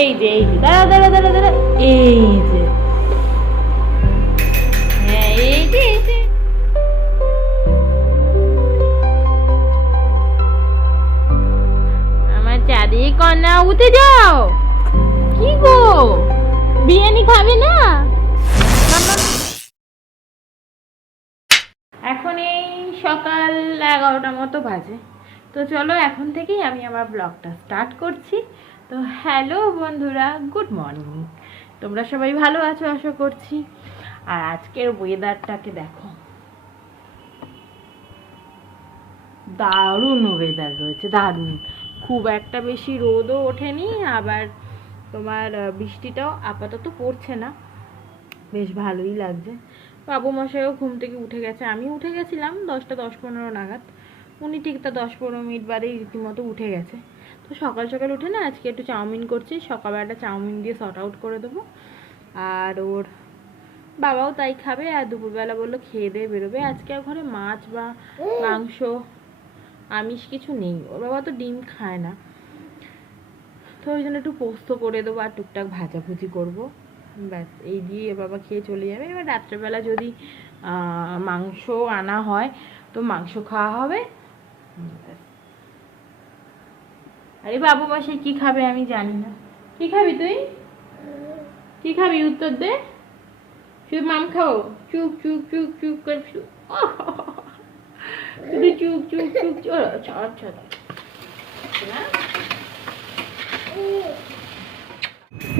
এই যে এই যে, দাঁড়া দাঁড়া দাঁড়া দাঁড়া, এই যে। হ্যাঁ এই যে আমার চাঁদি কন্যা উঠে যাও। কি গো? বিরিয়ানি খাবে না? এখন এই সকাল এগারোটার মতো বাজে। তো চলো, এখন থেকেই আমি আমার ব্লগটা স্টার্ট করছি। তো হ্যালো বন্ধুরা, গুড মর্নিং। তোমরা সবাই ভালো আছো, আশা করছি। আর আজকের ওয়েদারটাকে দেখো। দারুণ ওয়েদার রয়েছে, দারুণ। খুব একটা বেশি রোদও ওঠেনি, আবার তোমার বৃষ্টিটাও আপাতত পড়ছে না। বেশ ভালোই লাগছে। বাবু মশাইও ঘুম থেকে উঠে গেছে, আমি উঠে গেছিলাম দশটা দশ পনেরো নাগাদ। উনি ঠিক তা দশ পনেরো মিনিট বাদেই রীতিমতো উঠে গেছে। তো সকাল সকাল উঠে না আজকে একটু চাউমিন করছি। সকালবেলাটা চাউমিন দিয়ে শর্ট আউট করে দেবো। আর ওর বাবাও তাই খাবে আর দুপুরবেলা বলল খেয়ে দিয়ে বেরোবে। আজকে ঘরে মাছ বা মাংস, আমিষ কিছু নেই। ওর বাবা তো ডিম খায় না। তো ওই জন্য একটু পোস্ত করে দেবো আর টুকটাক ভাজাভুজি করব। ব্যাস, এই দিয়ে বাবা খেয়ে চলে যাবে। এবার রাত্রেবেলা যদি মাংস আনা হয়, তো মাংস খাওয়া হবে। ব্যাস। আরে বাবু মশাই কি খাবে আমি জানি না। কি খাবি তুই? কি খাবি উত্তর দে। শুধু মাম খাও চুপ চুপ চুপ চুপ করে শুধু চুপ চুপ চুপ আচ্ছা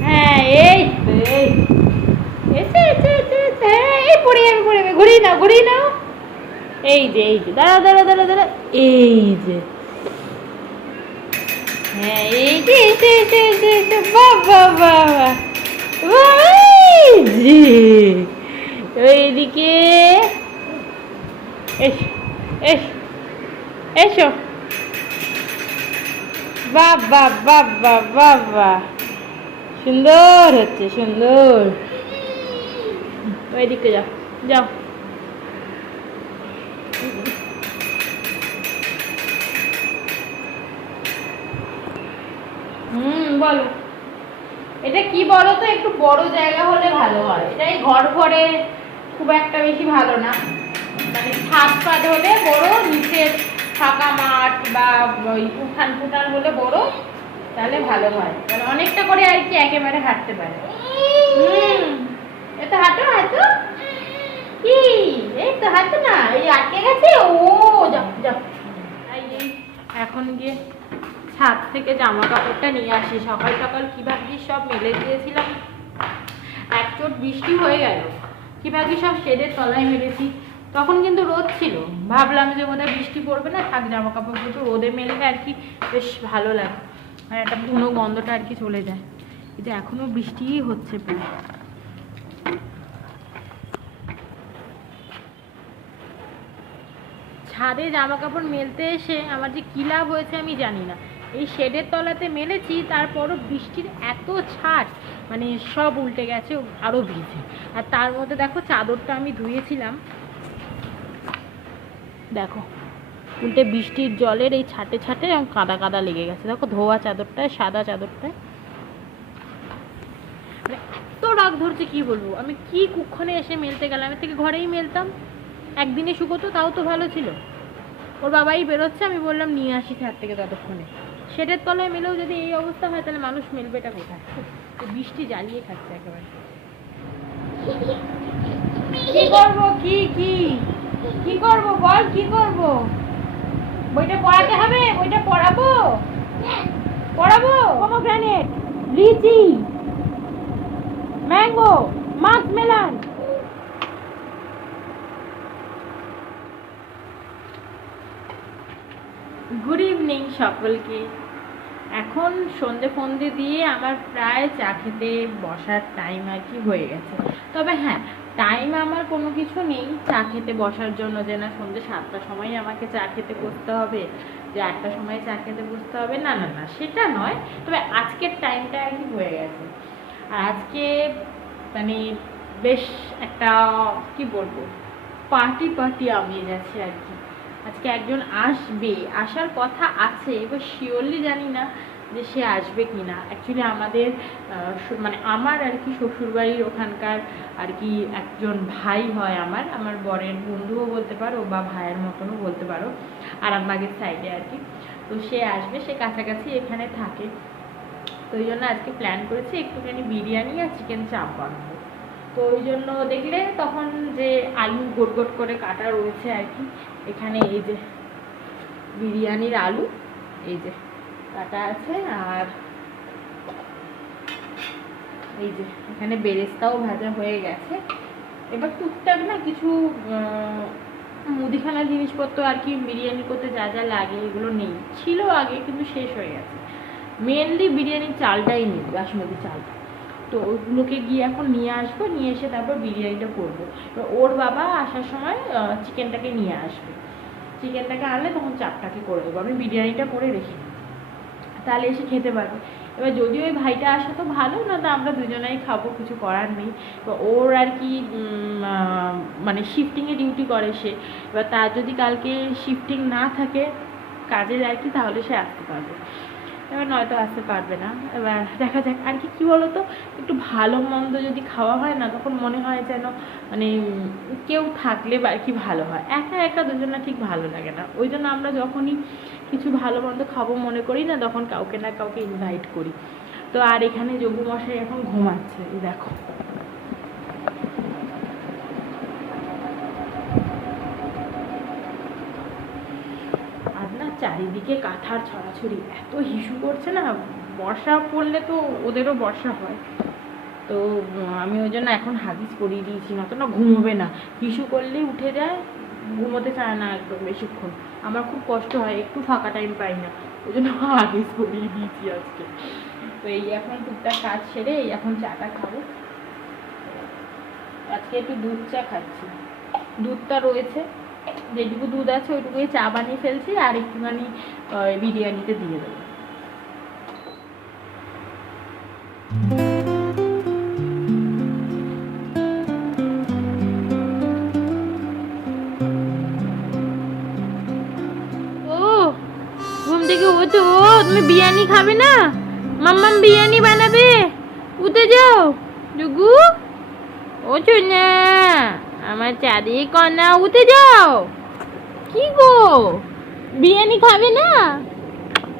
হ্যাঁ এই এসে এসে এসে এসে। হ্যাঁ, ঘুরিয়ে নাও ঘুরিয়ে নাও। এই যে এই যে দাঁড়া দাঁড়া দাঁড়া দাঁড়া। এই যে। হ্যাঁ এই যে এই যে ওইদিকে এসো বাহ বাহ বাহ সুন্দর হচ্ছে সুন্দর ওইদিকে যাও যাও হুম বলো? এটা কি বলো তো একটু বড় জায়গা হলে ভালো হয়। এটা এই ঘর ঘরে খুব একটা বেশি ভালো না। মানে ছাদ ফাদ হলে বড় নিচের ফাঁকা মাঠ বা ওই উঠান ফুটান হলে বড়, তাহলে ভালো হয়। তাহলে অনেকটা করে আর কি একেবারে হাঁটতে পারে। হুম। এটা হাঁটো হাঁটো। কি? এই তো হাঁটো না। এই আটকে গেছে? ও, যাও যাও। এখন গিয়ে ছাদ থেকে জামা কাপড়টা নিয়ে আসি। সকাল সকাল কি ভাবছি সব মেলে দিয়েছিলাম। এক চোট বৃষ্টি হয়ে গেল। কি ভাবছি সব শেডের তলায় মেলেছি তখন কিন্তু রোদ ছিল। ভাবলাম যে বোধহয় বৃষ্টি পড়বে না, থাক জামা কাপড় কিন্তু রোদে মেলে আর কি। বেশ ভালো লাগে আর একটা বুনো গন্ধটা আর কি চলে যায়। কিন্তু এখনও বৃষ্টিই হচ্ছে প্রায়। ছাদে জামা কাপড় মেলতে এসে আমার যে কী লাভ হয়েছে আমি জানি না। এই শেডের তলাতে মেলেছি, তারপরও বৃষ্টির এত ছাট মানে সব উল্টে গেছে আরও ভিজে। আর তার মধ্যে দেখো চাদরটা আমি ধুয়েছিলাম। দেখো, উল্টে বৃষ্টির জলের এই ছাটে ছাটে এবং কাদা কাদা লেগে গেছে। দেখো ধোয়া চাদরটায়, সাদা চাদরটায়। মানে এত রাগ ধরছে, কি বলব? আমি কি কুক্ষণে এসে মেলতে গেলাম? আমি থেকে ঘরেই মেলতাম। একদিনে শুকোতো তাও তো ভালো ছিল। ওর বাবাই বেরোচ্ছে, আমি বললাম, নিয়ে আসি ছাদ থেকে ততক্ষণে। শেডের তলায় মেলেও যদি এই অবস্থা হয়, তাহলে মানুষ মেলবেটা কোথায়? তো বৃষ্টি জ্বালিয়ে খাচ্ছে একেবারে। কি করব, কি কি? কি করব, বল, কি করব? বইটা পড়াতে হবে? বইটা পড়াবো? পড়াবো? Pomegranate lychee mango muskmelon. Good evening সকলকে। এখন সন্ধে ফন্দে দিয়ে আমার প্রায় চা খেতে বসার টাইম আর কি হয়ে গেছে। তবে হ্যাঁ টাইম আমার কোনো কিছু নেই চা খেতে বসার জন্য যে না সন্ধে সাতটার সময় আমাকে চা খেতে বসতে হবে, যে আটটার সময় চা খেতে বসতে হবে, না না না, সেটা নয়। তবে আজকের টাইমটা আর কি হয়ে গেছে। আজকে মানে বেশ একটা, কি বলব পার্টি পার্টি আমি যাচ্ছে আর কি। আজকে একজন আসবে, আসার কথা আছে, এবার শিওরলি জানি না যে সে আসবে কি না অ্যাকচুয়ালি আমাদের মানে আমার আর কি শ্বশুরবাড়ির ওখানকার আর কি একজন ভাই হয় আমার আমার বরের বন্ধুও বলতে পারো বা ভাইয়ের মতনও বলতে পারো আরামবাগের সাইডে আর কি। তো সে আসবে, সে কাছাকাছি এখানে থাকে। তো ওই জন্য আজকে প্ল্যান করেছি একটুখানি বিরিয়ানি আর চিকেন চাপ বানাবো। তো ওই জন্য দেখলে তখন যে আলু গোট গোট করে কাটা রয়েছে আর কি এখানে এই যে বিরিয়ানির আলু এই যে কাটা আছে আর এই যে এখানে বেরেস্তাও ভাজা হয়ে গেছে। এবার টুকটাক না কিছু আহ, মুদিখানা জিনিসপত্র আর কি বিরিয়ানি করতে যা যা লাগে এগুলো নেই। ছিল আগে কিন্তু শেষ হয়ে গেছে। মেনলি বিরিয়ানির চালটাই নেই বাসমতি চালটা তো ওইগুলোকে গিয়ে এখন নিয়ে আসব, নিয়ে এসে তারপর বিরিয়ানিটা করব। ওর বাবা আসার সময় চিকেনটাকে নিয়ে আসবে। চিকেনটাকে আনলে তখন চাপটাকে করে দেবো। আমি বিরিয়ানিটা করে রেখে দিই। তাহলে এসে খেতে পারবে। এবার যদি ওই ভাইটা আসে তো ভালো, না তো আমরা দুজনেই খাব, কিছু করার নেই। ওর আর কি মানে শিফটিংয়ে ডিউটি করে সে। এবার তার যদি কালকে শিফটিং না থাকে, কাজের আর কি, তাহলে সে আসতে পারবে। এবার নয়তো আসতে পারবে না। এবার দেখা যাক, আর কি, কী বলো তো একটু ভালো মন্দ যদি খাওয়া হয় না, তখন মনে হয় যেন মানে কেউ থাকলে বা আর কি ভালো হয়। একা একা দুজনে ঠিক ভালো লাগে না। ওই জন্য আমরা যখনই কিছু ভালো মন্দ খাব মনে করি না, তখন কাউকে না কাউকে ইনভাইট করি। তো আর এখানে যোগু মশাই এখন ঘুমাচ্ছে দেখো আর না চারিদিকে কাঁথার ছড়াছড়ি। এত হিসু করছে না, বর্ষা পড়লে তো ওদেরও বর্ষা হয়। তো, আমি ওই জন্য এখন হাগিস করিয়ে দিয়েছি না তো না ঘুমোবে না। হিসু করলেই উঠে যায়, ঘুমোতে চায় না একদম বেশিক্ষণ। আমার খুব কষ্ট হয়, একটু ফাঁকা টাইম পাই না। ওই জন্য হাগিস করিয়ে দিয়েছি আজকে। তো এই এখন টুকটাক কাজ সেরে এই এখন চাটা খাব। আজকে একটু দুধ চা খাচ্ছি। দুধটা রয়েছে। যেটুকু দুধ আছে, ওইটুকুই চা বানিয়ে ফেলছি আর একটুখানি বিরিয়ানিতে দিয়ে দেবো। থেকে তুমি বিরিয়ানি খাবে না? বিরিয়ানি বানাবে? উঠে যাও জুগু ওঠো না। আমার চাঁদি কন্যা উঠে যাও। কি গো? বিরিয়ানি খাবে না?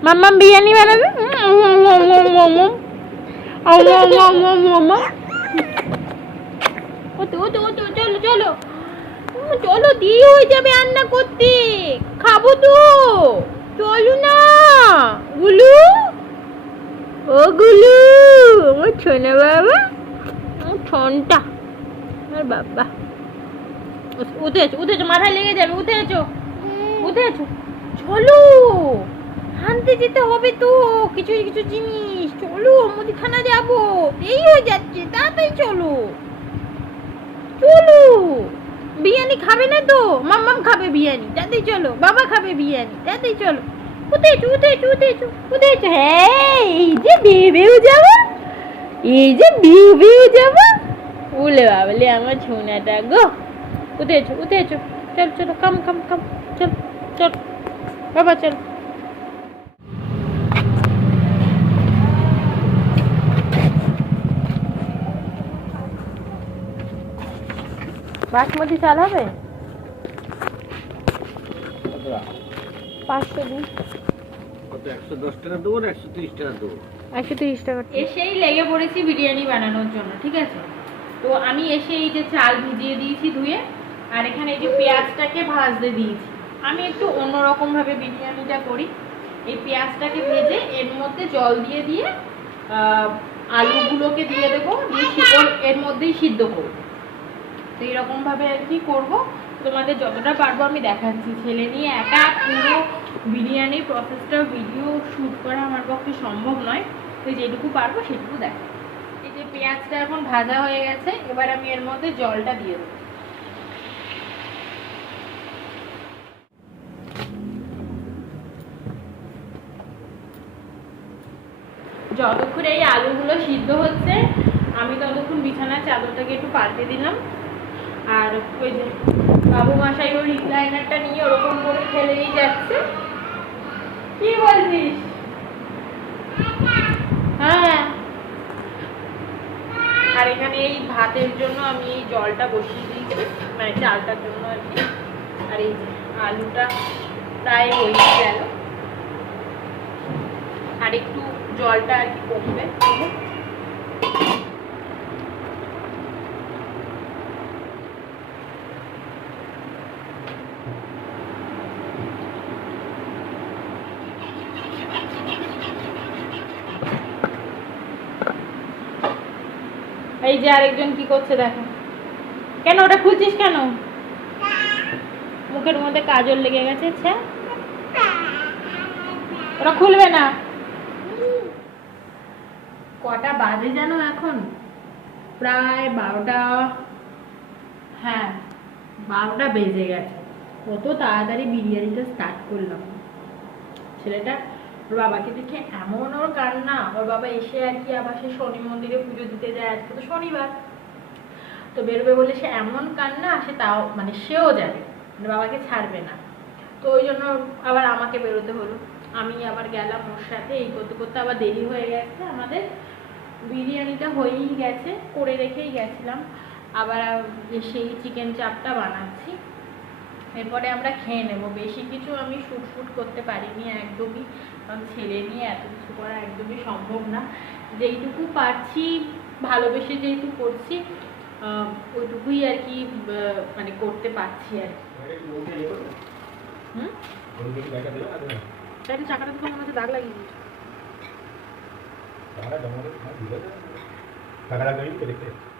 মাম্মাম বিরিয়ানি বানাবে? চলো চলো। চলো দিয়ে হয়ে যাবে রান্না করতে। খাব তো। চলো না। গুলু? ও গুলু আমার ছোনা বাবা। আমার ছনটা, আমার বাবা। উঠেছো উঠেছো মাথায় লেগে যাবে উঠেছো। উঠেছো? চলো আনতে যেতে হবে তো কিছু কিছু জিনিস। চলো মুদিখানা যাব। এই হয়ে যাচ্ছে তাড়াতাড়ি চলো। চলো বিরিয়ানি খাবে না তো? মাম্মাম খাবে বিরিয়ানি তাতেই চলো বাবা খাবে বিরিয়ানি তাতেই চলো। উঠেছো উঠেছো উঠেছো উঠেছো হ্যাঁ এই যে বেবেও যাব এই যে বিউ বিউ যাব। উলে বাবলে আমার ছোনাটা গো। উঠেছো উঠেছো। চল চলো কাম কাম কাম চল চল। বাবা চল। বাসমতি চাল হবে? পাঁচশো দিন। একশো দশ টাকা দেবো না একশো তিরিশ টাকা দেবো? একশো তিরিশ টাকা। এসেই লেগে পড়েছি বিরিয়ানি বানানোর জন্য ঠিক আছে? তো আমি এসে এই যে চাল ভিজিয়ে দিয়েছি ধুয়ে আর এখানে এই যে পেঁয়াজটাকে ভাজতে দিয়েছি। আমি একটু অন্যরকম ভাবে বিরিয়ানিটা করি। এই পেঁয়াজটাকে ভেজে এর মধ্যে জল দিয়ে দিয়ে আলুগুলোকে দিয়ে দেবো, দিয়ে সিদ্ধ- এর মধ্যেই সিদ্ধ করব। তো এইরকম ভাবে আর কি করব। তোমাদের যতটা পারব আমি দেখাচ্ছি। ছেলে নিয়ে একা পুরো বিরিয়ানির প্রসেসটা ভিডিও শ্যুট করা আমার পক্ষে সম্ভব নয়। তো যেটুকু পারব সেটুকু দেখ এই যে পেঁয়াজটা এখন ভাজা হয়ে গেছে, এবার আমি এর মধ্যে জলটা দিয়ে দেবো। যতক্ষণ এই আলুগুলো সিদ্ধ হচ্ছে। আমি ততক্ষণ বিছানার চাদরটাকে একটু পাল্টে দিলাম। আর ওই যে বাবু মশাই ওই রিক্লাইনারটা নিয়ে ওরকম করে খেলেই যাচ্ছে। কি বলছিস? হ্যাঁ। আর এখানে এই ভাতের জন্য আমি এই জলটা বসিয়ে দিয়েছি মানে চালটার জন্য আর কি। আর এই আলুটা প্রায় হয়ে গেল। আর একটু জলটা আর কি কমবে। এই যে আরেকজন কি করছে দেখো। কেন, ওটা খুলছিস কেন? মুখের মধ্যে কাজল লেগে গেছে ওরা খুলবে না। কটা বাজে জানো এখন? প্রায় বারোটা হ্যাঁ বারোটা বেজে গেছে। কত তাড়াতাড়ি বিরিয়ানিটা স্টার্ট করলাম। ছেলেটা ওর বাবাকে দেখে এমন ওর কান্না। ওর বাবা এসে আর কি আবার সে শনি মন্দিরে পুজো দিতে যায় আজকে তো শনিবার। তো বেরোবে বলে সে এমন কান্না, সে তাও মানে সেও যাবে মানে বাবাকে ছাড়বে না। তো ওই জন্য আবার আমাকে বেরোতে হলো। আমি আবার গেলাম ওর সাথে, এই করতে করতে আবার দেরি হয়ে গেছে আমাদের। বিরিয়ানিটা হয়েই গেছে করে রেখেই গেছিলাম। আবার সেই চিকেন চাপটা বানাচ্ছি। এরপরে আমরা খেয়ে নেব। বেশি কিছু আমি শুট শুট করতে পারিনি একদমই। কারণ ছেলে নিয়ে এত কিছু করা একদমই সম্ভব না। যেইটুকু পারছি ভালোবেসে যেহেতু করছি ওইটুকুই আর কি মানে করতে পারছি আর কি। হুম? চাকাটা তো মনে হচ্ছে দাগ লাগিয়ে দিয়েছে টাকাটা জমা